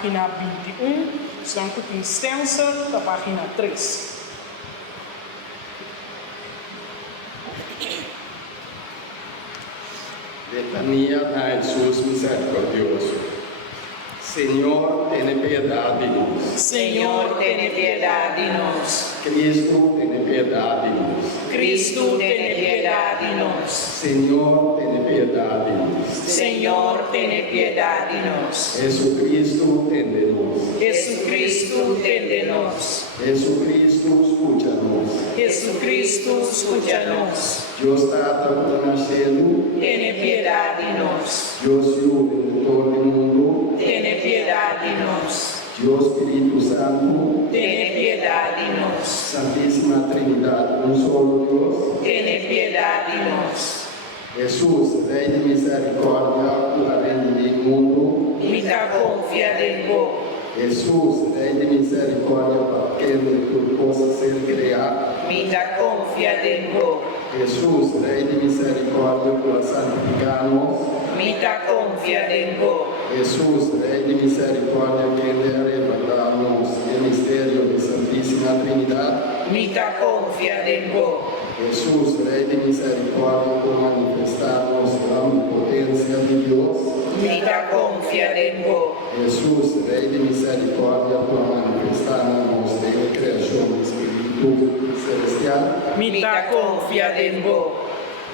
página 21, Slang Cooking Stencil, da página 3. Letanía a Jesús misericordioso. Señor, ten piedad de nós. Senhor, ten piedad de nós. Cristo, ten piedad de nós. Cristo, ten piedad de nós. Señor, ten piedad de nós. Senhor, ten piedad de nós. Jesucristo, ten de nós. Jesucristo, ten de nós. Jesucristo, escucha-nos. Jesucristo, escucha-nos. Deus está nascendo. Ten piedad de nós. Deus Filho, Redentor do mundo. Ten piedad de nós. Deus Espírito Santo. Ten piedad de nós. Santíssima Trindade, um solo Deus. Ten piedad de nós. Jesus, Rei de misericórdia, para redimir o mundo. Mita confia en vos. Jesus, Rei de misericórdia, para que tudo possa ser criado. Mita confia en vos. Jesus, Rei de misericórdia, para santificar-nos. Mita confia en vos. Jesus, Rei de misericórdia, que deve revelar-nos o mistério da Santíssima Trindade. Mita confia en vos. Jesus, Rei de misericórdia, por manifestar-nos a onipotência de Deus. Mita confia en vos. Jesus, Rei de misericórdia, por manifestar-nos a criação do Espírito Celestial. Mita confia en vos.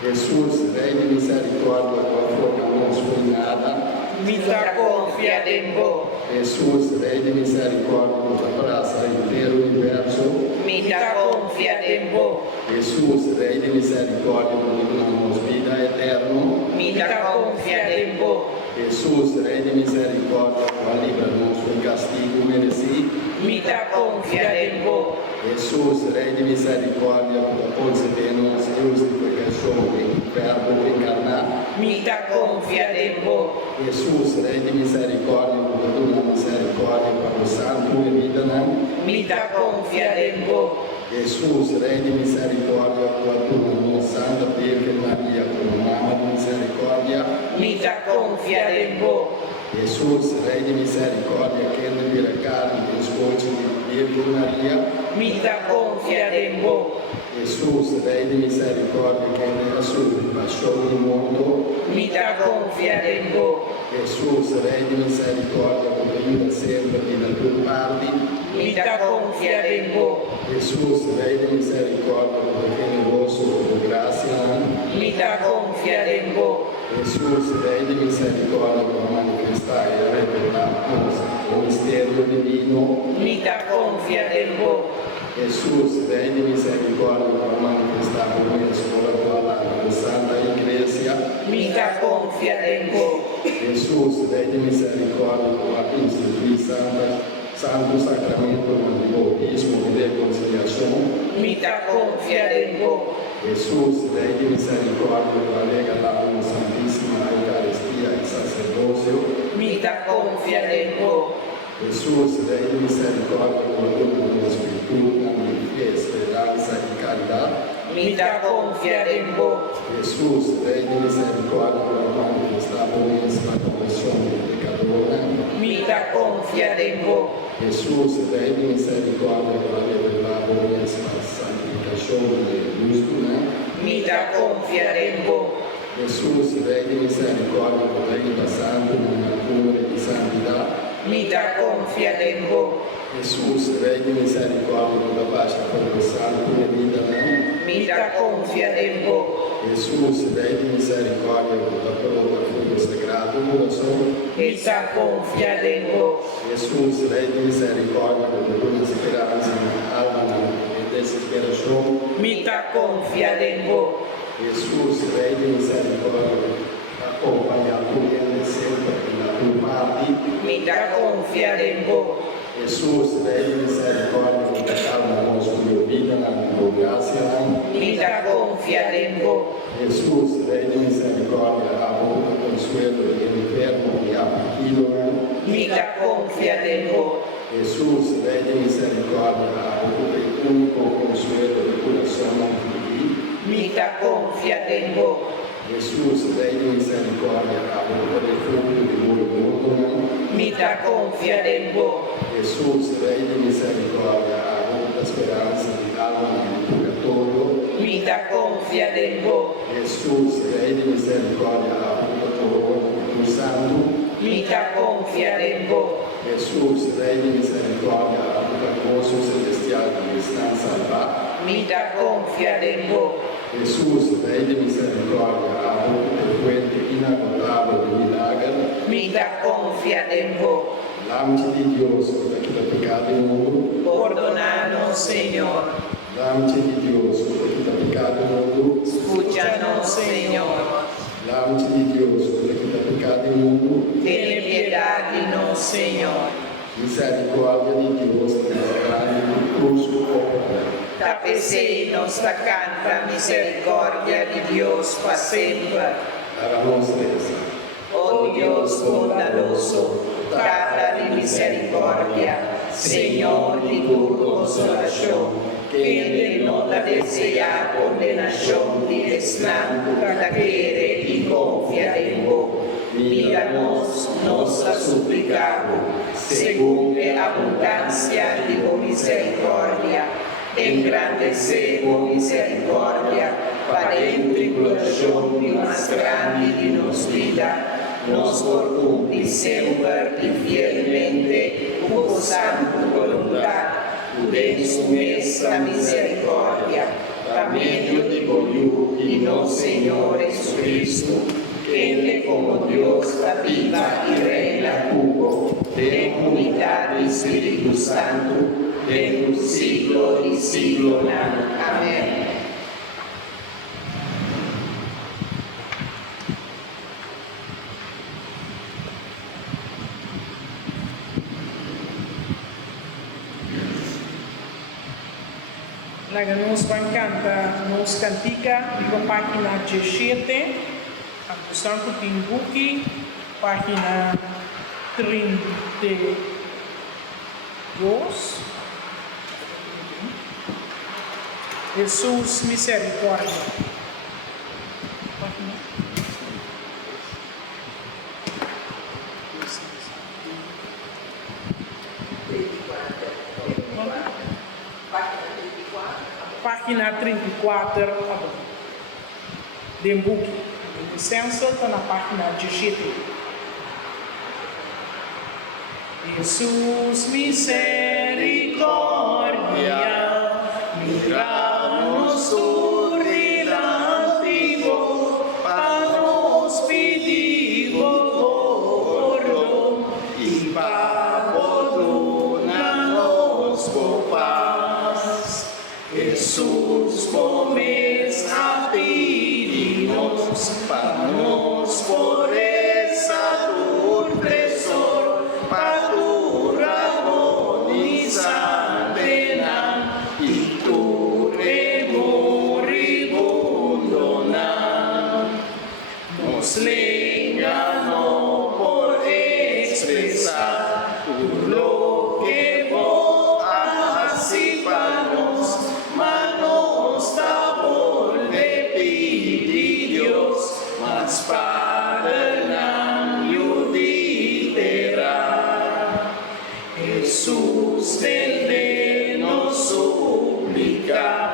Jesus, Rei de misericórdia, por forma-nos foi nada. Mita confia en vos. Jesus, Rei de misericórdia, por abraçar inteiro o universo. Mita confia en vos. Jesus, Rei de misericórdia, por darmos vida eterna. Mita confia en vos. Jesus, Rei de misericórdia, por livrar-nos do castigo merecido. Mita confia en vos. Jesus, Rei de misericórdia, por conceder-nos justificação em verbo encarnado. Mita confia en vos. Jesus, Rei de misericórdia, por tua misericórdia, para o santo e vida, Mita confia en vos. Jesus, Rei de misericórdia, por tua Santa Virgem Maria, como mama de misericórdia. Mita confia en vos. Jesus, Rei de misericórdia, que não vira carne, esconde de Virgem Maria. Mita confia en vos. Jesus, Rei de misericórdia, que é a sua paixão no mundo. Mita confia en vos. Jesus, Rei de misericórdia, que vive sempre na tua parte. Mita confia en vos. Jesus, Rei de misericórdia, que é generoso por graça. Mita confia en vos. Jesus, Rei de misericórdia, para manifestar e revelar-nos o mistério divino. Mita confia en vos. Jesus, Rei de misericórdia, para manifestar o mesmo a tua lágrima, Santa Igreja. Mita confia en vos. Jesus, Rei de misericórdia, para instituir santo sacramento do bautismo e reconciliação. Mita confia en vos. Jesus, Rei de misericórdia, para regalar a Santíssima Eucaristia e sacerdócio. Mita confia en vos. Jesus, Rei de misericórdia, por tua Espírito, fé, esperança e caridade. Mita confia en vos. Jesus, Rei de misericórdia, para manifestar por eles a conversão do pecador. Mita confia en vos. Jesus, Rei de misericórdia, para revelar por eles a santificação do justo. Mita confia en vos. Jesus, Rei de misericórdia, por reino santo, na cura e santidade. Mita confia en vos. Jesus, Rei de misericórdia, por baixa conversão e vida. Mita confia en vos. Jesus, Rei de misericórdia, por prova fogo sagrado, coração. Mita confia en vos. Jesus, Rei de misericórdia, por tua esperança, alma e desesperação. Mita confia en vos. Jesus, Rei de misericórdia, acompanha a tua sempre na tua parte. Mita confia en vos. Jesus, Rei de misericórdia, por calma-nos com vida na tua graça. Mita confia en vos. Jesus, Rei de misericórdia, a boca consuelo e enfermo e afligido. Mita confia en vos. Jesus, Rei de misericórdia, a boca e único consuelo do coração afligido. Mita confia en vos. Jesús, Rey de misericordia, aborta del fruto de voi perdonan. Mita confiademmo. Jesús, Rey de misericordia, aborta esperanza di alma nel purgatorio. Mita confiademmo. Jesús, Rey de misericordia, aborta por tu santo. Mita confiademmo. Jesús, Rey de misericordia, aborta gozo celestial que están salvados. Mita confiademmo. Jesús, Rey de misericordia, aborta de fuente inagotable de milagros. Mita confiademmo. Lámina de Dios, para que el pecado del mundo. Perdonanos, Señor. Lámina de Dios, para que el pecado del mundo. Escúchanos, Señor. Lámina de Dios, para que el pecado del mundo. Ten piedad de nos, Señor. Misericordia de Dios, que es grande por su obra. Tapecenos la canta misericordia de Dios para siempre. Hagamos esa. Oh Dios bondadoso, trata de misericordia, Señor de tu consolación, que no la desea condenación de Islam, la quiere y confía en vos. Míranos, nos ha suplicado, según que abundancia de tu misericordia, engrandecemos misericordia, para en tribulación y más grande de nos vida, nos por cumplir siempre y fielmente tu santa voluntad, de su nuestra misericordia, también yo digo yo y no Señor Jesucristo, que como Dios habita y reina cubo, de unidad del Espíritu Santo, de un siglo y siglo. Amén. Nos canta, nos cantica, digo página 17, Santo Santo Timbuki, página 32. Jesús misericordia. Página 34, de book. Licença está na página 17. Jesus misericórdia, mira-nos relativo, para nos pedir perdão e para perdonar-nos por paz. Jesus começa a pedir-nos para nos por essa opressor, para o harmonizar e tu remoribundo nos enganou por expressar lo que vos participarnos, mas não está por de pedir Deus, mas para não o diterá. Jesus, tende nos suplicar.